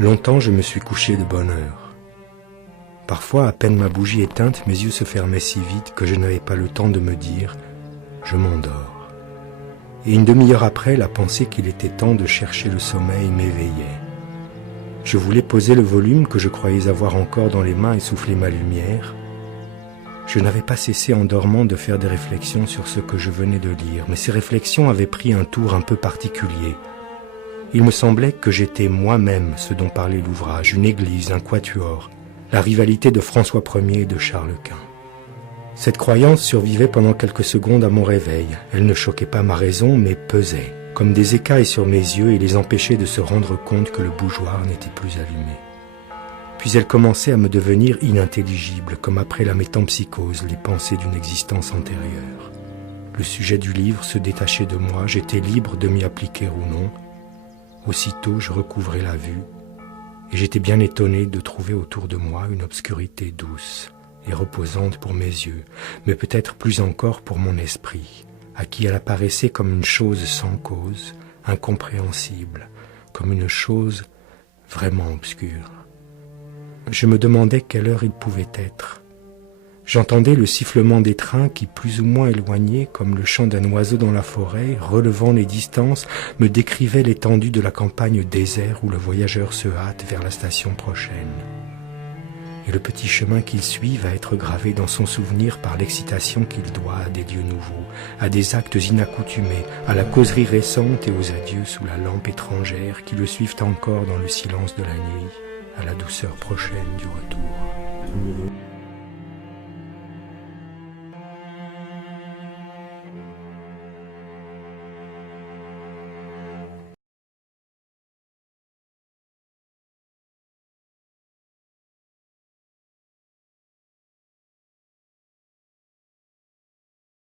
Longtemps je me suis couché de bonne heure. Parfois, à peine ma bougie éteinte, mes yeux se fermaient si vite que je n'avais pas le temps de me dire « je m'endors ». Et une demi-heure après, la pensée qu'il était temps de chercher le sommeil m'éveillait. Je voulais poser le volume que je croyais avoir encore dans les mains et souffler ma lumière. Je n'avais pas cessé en dormant de faire des réflexions sur ce que je venais de lire, mais ces réflexions avaient pris un tour un peu particulier. Il me semblait que j'étais moi-même ce dont parlait l'ouvrage, une église, un quatuor, la rivalité de François Ier et de Charles Quint. Cette croyance survivait pendant quelques secondes à mon réveil. Elle ne choquait pas ma raison, mais pesait, comme des écailles sur mes yeux et les empêchait de se rendre compte que le bougeoir n'était plus allumé. Puis elle commençait à me devenir inintelligible, comme après la métempsychose, les pensées d'une existence antérieure. Le sujet du livre se détachait de moi, j'étais libre de m'y appliquer ou non. Aussitôt, je recouvrais la vue, et j'étais bien étonné de trouver autour de moi une obscurité douce et reposante pour mes yeux, mais peut-être plus encore pour mon esprit, à qui elle apparaissait comme une chose sans cause, incompréhensible, comme une chose vraiment obscure. Je me demandais quelle heure il pouvait être. J'entendais le sifflement des trains qui, plus ou moins éloignés, comme le chant d'un oiseau dans la forêt, relevant les distances, me décrivait l'étendue de la campagne déserte où le voyageur se hâte vers la station prochaine. Et le petit chemin qu'il suit va être gravé dans son souvenir par l'excitation qu'il doit à des lieux nouveaux, à des actes inaccoutumés, à la causerie récente et aux adieux sous la lampe étrangère qui le suivent encore dans le silence de la nuit, à la douceur prochaine du retour.